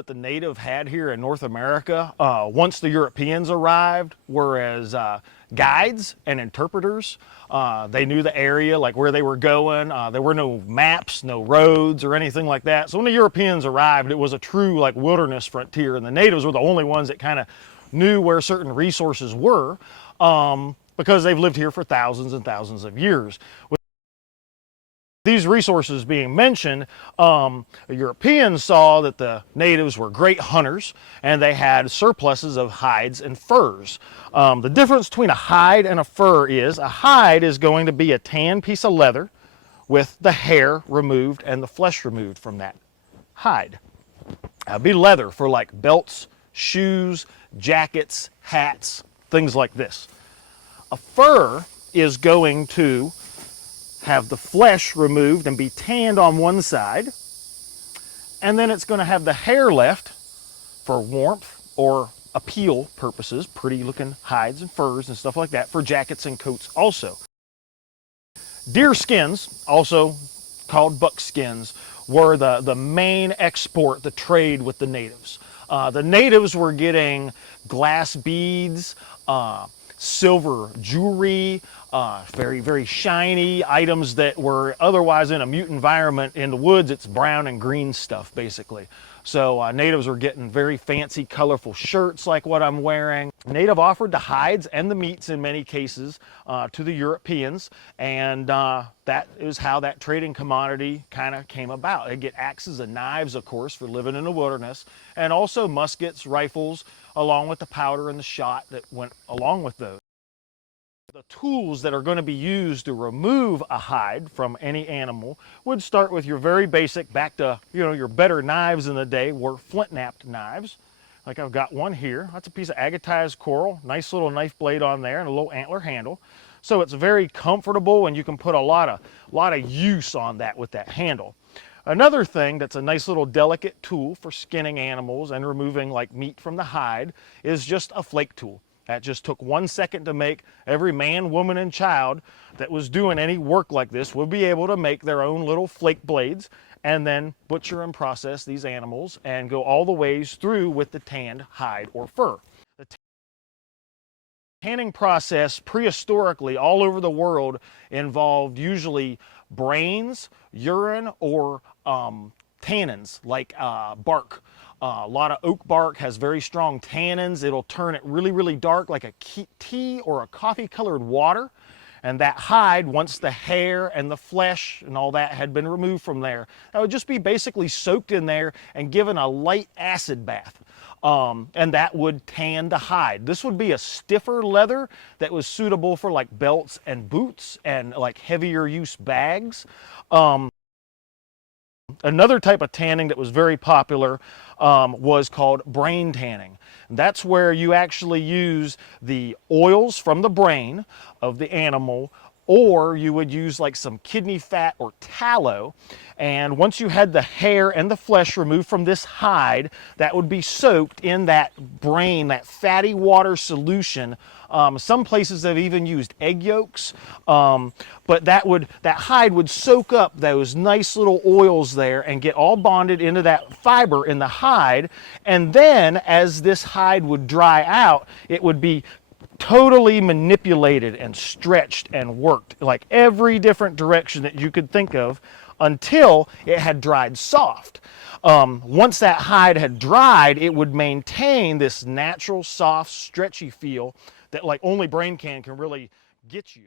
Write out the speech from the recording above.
that the native had here in North America once the Europeans arrived were as guides and interpreters. They knew the area, like where they were going. There were no maps, no roads or anything like that. So when the Europeans arrived, it was a true like wilderness frontier, and the natives were the only ones that kind of knew where certain resources were because they've lived here for thousands and thousands of years. These resources being mentioned, the Europeans saw that the natives were great hunters and they had surpluses of hides and furs. The difference between a hide and a fur is a hide is going to be a tan piece of leather with the hair removed and the flesh removed from that hide. It'd be leather for like belts, shoes, jackets, hats, things like this. A fur is going to have the flesh removed and be tanned on one side, and then it's going to have the hair left for warmth or appeal purposes, pretty looking hides and furs and stuff like that, for jackets and coats also. Deer skins, also called buckskins, were the main export, the trade with the natives. The natives were getting glass beads, silver jewelry, very, very shiny items that were otherwise in a mute environment. In the woods, it's brown and green stuff, basically. So natives were getting very fancy, colorful shirts like what I'm wearing. Native offered the hides and the meats in many cases to the Europeans, and that is how that trading commodity kind of came about. They get axes and knives, of course, for living in the wilderness, and also muskets, rifles, along with the powder and the shot that went along with those. The tools that are going to be used to remove a hide from any animal would start with your very basic, back to your better knives in the day, were flint-knapped knives. Like I've got one here. That's a piece of agatized coral, nice little knife blade on there and a little antler handle. So it's very comfortable, and you can put a lot of use on that with that handle. Another thing that's a nice little delicate tool for skinning animals and removing like meat from the hide is just a flake tool. That just took 1 second to make. Every man, woman, and child that was doing any work like this would be able to make their own little flake blades and then butcher and process these animals and go all the ways through with the tanned hide or fur. The tanning process prehistorically all over the world involved usually brains, urine, or tannins like bark. A lot of oak bark has very strong tannins. It'll turn it really, really dark like a tea or a coffee colored water. And that hide, once the hair and the flesh and all that had been removed from there, that would just be basically soaked in there and given a light acid bath. And that would tan the hide. This would be a stiffer leather that was suitable for like belts and boots and like heavier use bags. Another type of tanning that was very popular was called brain tanning. That's where you actually use the oils from the brain of the animal, or you would use like some kidney fat or tallow. And once you had the hair and the flesh removed from this hide, that would be soaked in that brain, that fatty water solution. Some places have even used egg yolks, but that hide would soak up those nice little oils there and get all bonded into that fiber in the hide. And then as this hide would dry out, it would be totally manipulated and stretched and worked like every different direction that you could think of until it had dried soft. Once that hide had dried, it would maintain this natural, soft, stretchy feel that like only brain can really get you.